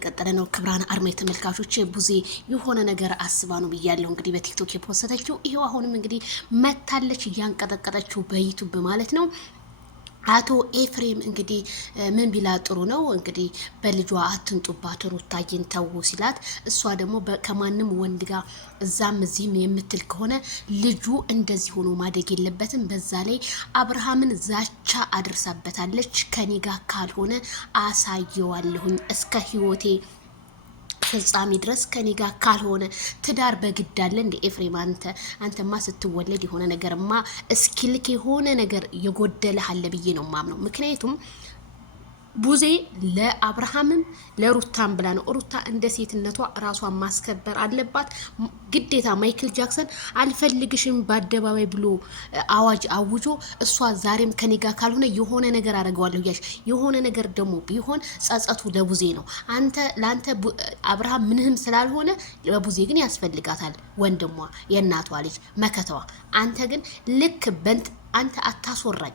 እንደቀጠለ ነው። ክብራን አርሜ ተመልካቾች ቡዜ የሆነ ነገር አስባ ነው ብያለሁ። እንግዲህ በቲክቶክ የፖስተችው ይሄው አሁንም እንግዲህ መታለች እያንቀጠቀጠችው በዩቲዩብ ማለት ነው። አቶ ኤፍሬም እንግዲህ ምን ቢላ ጥሩ ነው እንግዲህ በልጇ አትንጡባት ሩታዬን ተው ሲላት፣ እሷ ደግሞ ከማንም ወንድ ጋር እዛም እዚህም የምትል ከሆነ ልጁ እንደዚህ ሆኖ ማደግ የለበትም። በዛ ላይ አብርሃምን ዛቻ አድርሳበታለች። ከኔ ጋር ካልሆነ አሳየዋለሁኝ እስከ ህይወቴ ፍጻሜ ድረስ ከኔ ጋር ካልሆነ ትዳር በግድ አለ እንደ ኤፍሬም አንተማ ስትወለድ የሆነ ነገርማ እስኪልክ የሆነ ነገር የጎደለህ አለ ብዬ ነው ማምነው። ምክንያቱም ቡዜ ለአብርሃምም ለሩታም ብላ ነው። ሩታ እንደ ሴትነቷ ራሷን ማስከበር አለባት ግዴታ። ማይክል ጃክሰን አልፈልግሽም በአደባባይ ብሎ አዋጅ አውጆ እሷ ዛሬም ከኔ ጋር ካልሆነ የሆነ ነገር አደርገዋለሁ ያሽ የሆነ ነገር ደግሞ ቢሆን ጸጸቱ ለቡዜ ነው። ለአንተ አብርሃም ምንህም ስላልሆነ ለቡዜ ግን ያስፈልጋታል። ወንድሟ የእናቷ ልጅ መከተዋ። አንተ ግን ልክ አንተ አታስወራኝ